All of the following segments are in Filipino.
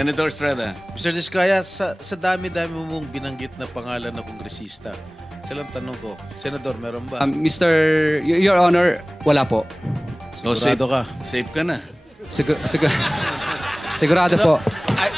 Senator Estrada. Mr. Diskaya, sa, sa dami-dami mong binanggit na pangalan na kongresista, silang tanong ko, Senador, meron ba? Um, Mr. Y- Your Honor, wala po. So, safe, Sigurado ka? safe ka na. Sigur- sigur- sigurado po. I,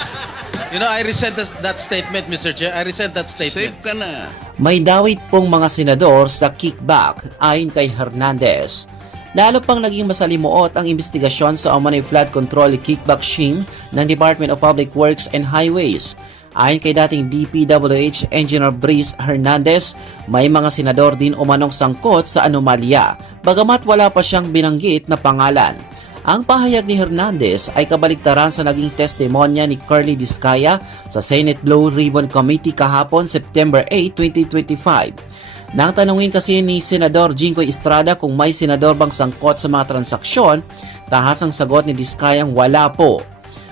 you know, I resent that, that statement, Mr. Chair. I resent that Safe statement. ka na. May dawit pong mga senador sa kickback ayon kay Hernandez. Lalo pang naging masalimuot ang investigasyon sa umano'y flood control kickback scheme ng Department of Public Works and Highways. Ayon kay dating DPWH Engineer Brice Hernandez, may mga senador din umanong sangkot sa anomalya, bagamat wala pa siyang binanggit na pangalan. Ang pahayag ni Hernandez ay kabaligtaran sa naging testimonya ni Curly Discaya sa Senate Blue Ribbon Committee kahapon September 8, 2025. Nang tanungin kasi ni Senador Jinggoy Estrada kung may senador bang sangkot sa mga transaksyon, tahas ang sagot ni Discayang wala po.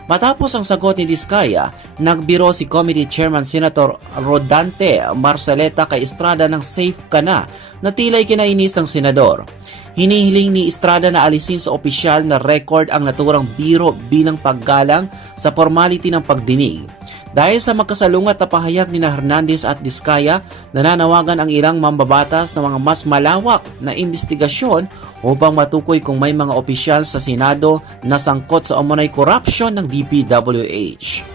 Matapos ang sagot ni Discaya, nagbiro si Committee Chairman Senator Rodante Marceleta kay Estrada ng safe ka na na tila'y kinainis ng senador. Hinihiling ni Estrada na alisin sa opisyal na record ang naturang biro bilang paggalang sa formality ng pagdinig. Dahil sa magkasalungat na pahayag ni na Hernandez at Diskaya, nananawagan ang ilang mambabatas na mga mas malawak na investigasyon upang matukoy kung may mga opisyal sa Senado na sangkot sa umunay corruption ng DPWH.